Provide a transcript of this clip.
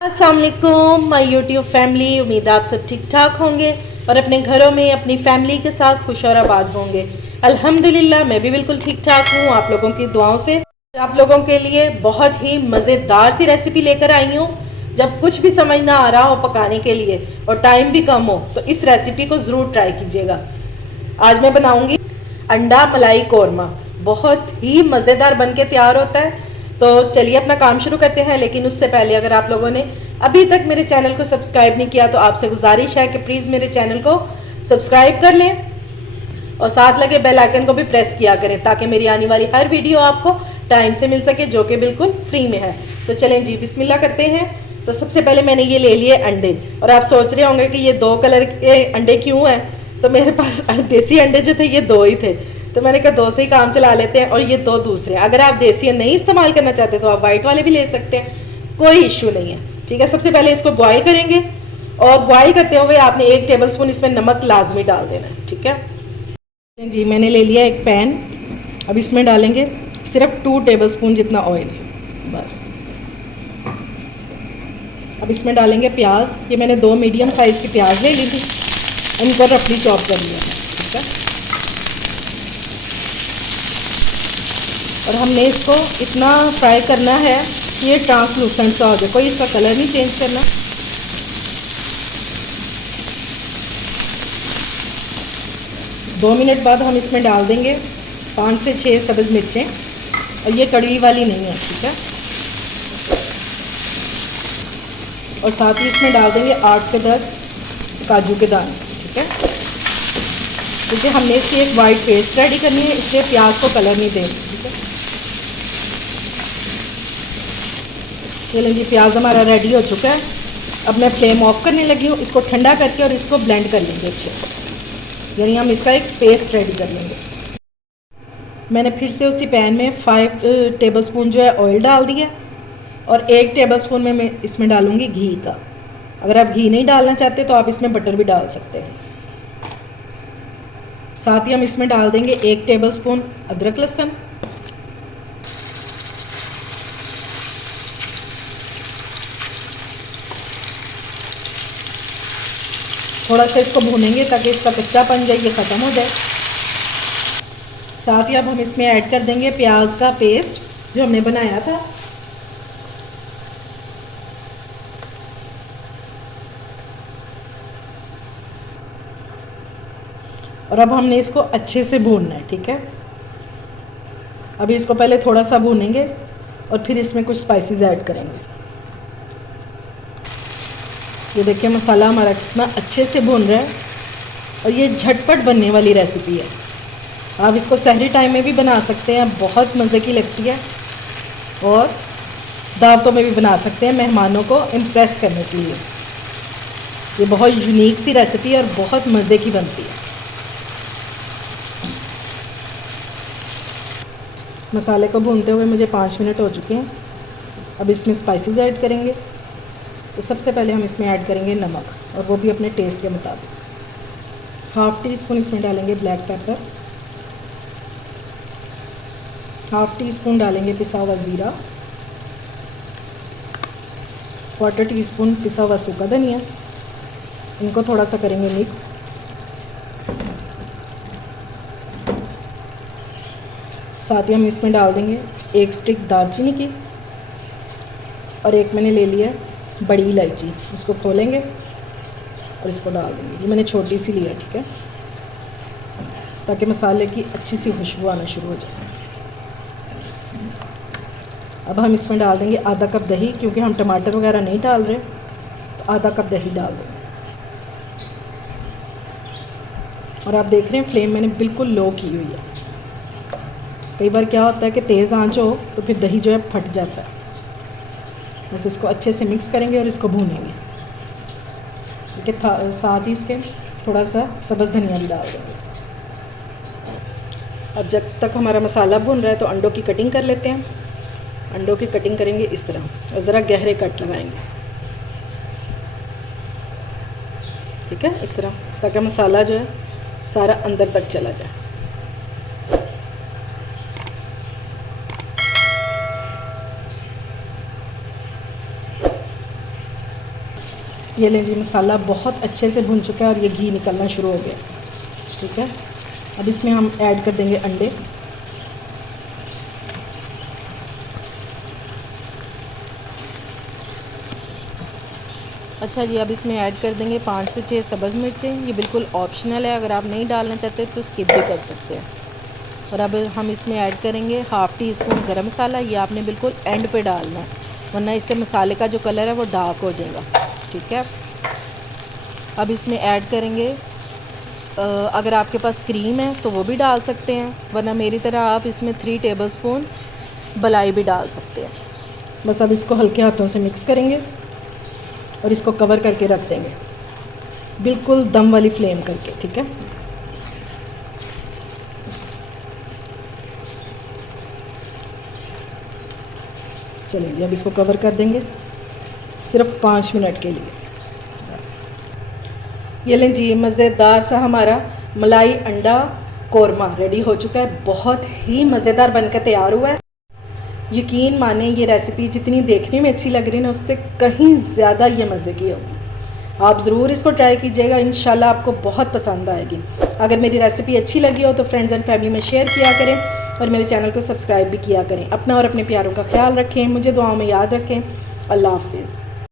अस्सलाम वालेकुम my YouTube family. उम्मीद आप सब ठीक ठाक होंगे और अपने घरों में अपनी फैमिली के साथ खुश और आबाद होंगे। अल्हम्दुलिल्लाह मैं भी बिल्कुल ठीक ठाक हूँ आप लोगों की दुआओं से। आप लोगों के लिए बहुत ही मज़ेदार सी रेसिपी लेकर आई हूँ। जब कुछ भी समझ ना आ रहा हो पकाने के लिए और टाइम भी कम हो तो इस रेसिपी को ज़रूर ट्राई कीजिएगा। आज मैं बनाऊँगी अंडा मलाई कोरमा। बहुत ही मज़ेदार बन के तैयार होता है। तो चलिए अपना काम शुरू करते हैं, लेकिन उससे पहले अगर आप लोगों ने अभी तक मेरे चैनल को सब्सक्राइब नहीं किया तो आपसे गुजारिश है कि प्लीज़ मेरे चैनल को सब्सक्राइब कर लें और साथ लगे बेल आइकन को भी प्रेस किया करें ताकि मेरी आने वाली हर वीडियो आपको टाइम से मिल सके, जो कि बिल्कुल फ्री में है। तो चलें जी बिस्मिल्लाह करते हैं। तो सबसे पहले मैंने ये ले लिए अंडे, और आप सोच रहे होंगे कि ये 2 कलर के अंडे क्यों हैं। तो मेरे पास देसी अंडे जो थे ये 2 ही थे, तो मैंने कहा 2 से ही काम चला लेते हैं। और ये 2 दूसरे, अगर आप देसी नहीं इस्तेमाल करना चाहते तो आप वाइट वाले भी ले सकते हैं, कोई इशू नहीं है। ठीक है, सबसे पहले इसको बॉयल करेंगे और बॉयल करते हुए आपने 1 टेबल स्पून इसमें नमक लाजमी डाल देना है। ठीक है जी, मैंने ले लिया एक पैन। अब इसमें डालेंगे सिर्फ 2 टेबल स्पून जितना ऑयल, बस। अब इसमें डालेंगे प्याज। ये मैंने 2 मीडियम साइज़ की प्याज ले ली थी, इनको रफली चॉप कर लिया। ठीक है, और हमने इसको इतना फ्राई करना है कि ये ट्रांसलूसेंट सा हो जाए, कोई इसका कलर नहीं चेंज करना। दो मिनट बाद हम इसमें डाल देंगे 5 से 6 सब्ज़ मिर्चें, और ये कड़वी वाली नहीं है। ठीक है, और साथ ही इसमें डाल देंगे 8 से 10 काजू के दाने। ठीक है, क्योंकि हमने इसकी एक वाइट पेस्ट रेडी करनी है, इसलिए प्याज को कलर नहीं देंगे। ठीक है, चलिए जी, प्याज हमारा रेडी हो चुका है। अब मैं फ्लेम ऑफ करने लगी हूँ, इसको ठंडा करके और इसको ब्लेंड कर लेंगे अच्छे से, यानी हम इसका एक पेस्ट रेडी कर लेंगे। मैंने फिर से उसी पैन में 5 टेबल स्पून जो है ऑयल डाल दिया, और 1 टेबल स्पून में मैं इसमें डालूँगी घी का। अगर आप घी नहीं डालना चाहते तो आप इसमें बटर भी डाल सकते हैं। साथ ही हम इसमें डाल देंगे 1 टेबल स्पून अदरक लहसुन, थोड़ा सा इसको भूनेंगे ताकि इसका कच्चापन जो ये ख़त्म हो जाए। साथ ही अब हम इसमें ऐड कर देंगे प्याज का पेस्ट जो हमने बनाया था। और अब हमने इसको अच्छे से भूनना है। ठीक है, अभी इसको पहले थोड़ा सा भूनेंगे और फिर इसमें कुछ स्पाइसेस ऐड करेंगे। ये देखिए मसाला हमारा कितना अच्छे से भून रहा है, और ये झटपट बनने वाली रेसिपी है। आप इसको सहरी टाइम में भी बना सकते हैं, बहुत मज़े की लगती है, और दावतों में भी बना सकते हैं मेहमानों को इम्प्रेस करने के लिए। ये बहुत यूनिक सी रेसिपी है और बहुत मज़े की बनती है। मसाले को भूनते हुए मुझे 5 मिनट हो चुके हैं। अब इसमें स्पाइसेस ऐड करेंगे। तो सबसे पहले हम इसमें ऐड करेंगे नमक, और वो भी अपने टेस्ट के मुताबिक। 1/2 टीस्पून इसमें डालेंगे ब्लैक पेपर, 1/2 टीस्पून डालेंगे पिसा हुआ ज़ीरा, 1/4 टीस्पून पिसा हुआ सूखा धनिया। इनको थोड़ा सा करेंगे मिक्स। साथ ही हम इसमें डाल देंगे 1 स्टिक दालचीनी की, और एक मैंने ले लिया बड़ी इलायची। इसको खोलेंगे और इसको डाल देंगे। ये मैंने छोटी सी ली है। ठीक है, ताकि मसाले की अच्छी सी खुशबू आना शुरू हो जाए। अब हम इसमें डाल देंगे आधा कप दही, क्योंकि हम टमाटर वगैरह नहीं डाल रहे, तो आधा कप दही डाल देंगे। और आप देख रहे हैं फ्लेम मैंने बिल्कुल लो की हुई है। कई बार क्या होता है कि तेज़ आंच हो तो फिर दही जो है फट जाता है। बस इसको अच्छे से मिक्स करेंगे और इसको भूनेंगे। ठीक है, साथ ही इसके थोड़ा सा सब्ज़ धनिया भी डाल देंगे। अब जब तक हमारा मसाला भून रहा है तो अंडों की कटिंग कर लेते हैं। अंडों की कटिंग करेंगे इस तरह, और ज़रा गहरे कट लगाएंगे। ठीक है, इस तरह, ताकि मसाला जो है सारा अंदर तक चला जाए। ये लें जी, मसाला बहुत अच्छे से भुन चुका है और ये घी निकलना शुरू हो गया। ठीक है, अब इसमें हम ऐड कर देंगे अंडे। अच्छा जी, अब इसमें ऐड कर देंगे 5 से 6 सब्ज़ मिर्चें। ये बिल्कुल ऑप्शनल है, अगर आप नहीं डालना चाहते तो स्किप भी कर सकते हैं। और अब हम इसमें ऐड करेंगे हाफ़ टी स्पून गरम मसाला। ये आपने बिल्कुल एंड पे डालना है, वरना इससे मसाले का जो कलर है वो डार्क हो जाएगा। ठीक है, अब इसमें ऐड करेंगे अगर आपके पास क्रीम है तो वो भी डाल सकते हैं, वरना मेरी तरह आप इसमें 3 टेबलस्पून मलाई भी डाल सकते हैं। बस अब इसको हल्के हाथों से मिक्स करेंगे और इसको कवर करके रख देंगे, बिल्कुल दम वाली फ्लेम करके। ठीक है, चलिए अब इसको कवर कर देंगे सिर्फ 5 मिनट के लिए बस। ये लें जी, मज़ेदार सा हमारा मलाई अंडा कोरमा रेडी हो चुका है। बहुत ही मज़ेदार बनकर तैयार हुआ है। यकीन माने, ये रेसिपी जितनी देखने में अच्छी लग रही है ना, उससे कहीं ज़्यादा ये मज़े की होगी। आप ज़रूर इसको ट्राई कीजिएगा, इंशाल्लाह आपको बहुत पसंद आएगी। अगर मेरी रेसिपी अच्छी लगी हो तो फ्रेंड्स एंड फैमिली में शेयर किया करें और मेरे चैनल को सब्सक्राइब भी किया करें। अपना और अपने प्यारों का ख्याल रखें, मुझे दुआओं में याद रखें। अल्लाह हाफिज़।